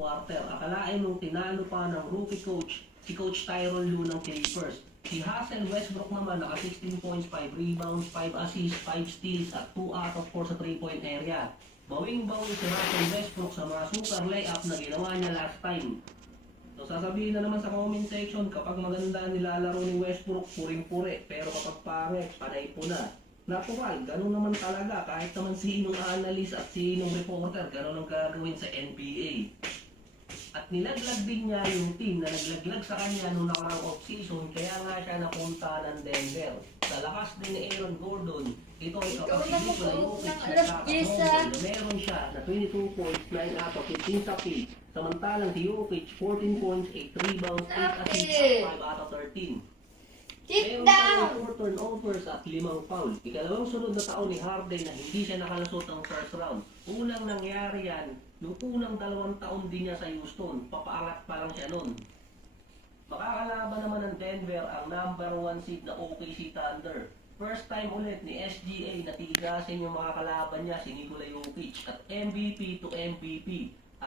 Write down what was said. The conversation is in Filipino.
quarter. Akalain mong tinalo pa ng rookie coach, si Coach Tyronn Lue ng Clippers. Si Russell Westbrook naman naka 16 points, 5 rebounds, 5 assists, 5 steals at 2 out of 4 sa 3-point area. Bawing-bawi si Russell Westbrook sa mga super layup na ginawa niya last time. So sasabihin na naman sa comment section, kapag maganda nilalaro ni Westbrook, puring-puri. Pero kapag pangit, panay po na. Natural, ganun naman talaga. Kahit naman sinong analyst at sinong reporter, ganun ang gagawin sa NBA. At nilaglag din niya yung team na naglaglag sa kanya nung nakarang off-season, kaya nga siya napunta ng Denver. Sa lakas din ni Aaron Gordon, ito ay kapasili ko na Jokic na kakasong. Meron siya na 22 points, 9 out of 15 sa field. Samantalang si Jokic, 14 points, 8 rebounds, 8 assists, 5 out of 13. Meron tayong 4 turnovers at 5 foul. Ikalawang sunod na taon ni Harden na hindi siya nakalusot ng first round. Unang nangyari yan, nung unang 2 taon din niya sa Houston. Papaangat pa lang siya nun. Makakalaban naman ng Denver ang number 1 seed na OKC Thunder. First time ulit ni SGA na tigasin yung mga kalaban niya si Nikola Jokic at MVP to MVP.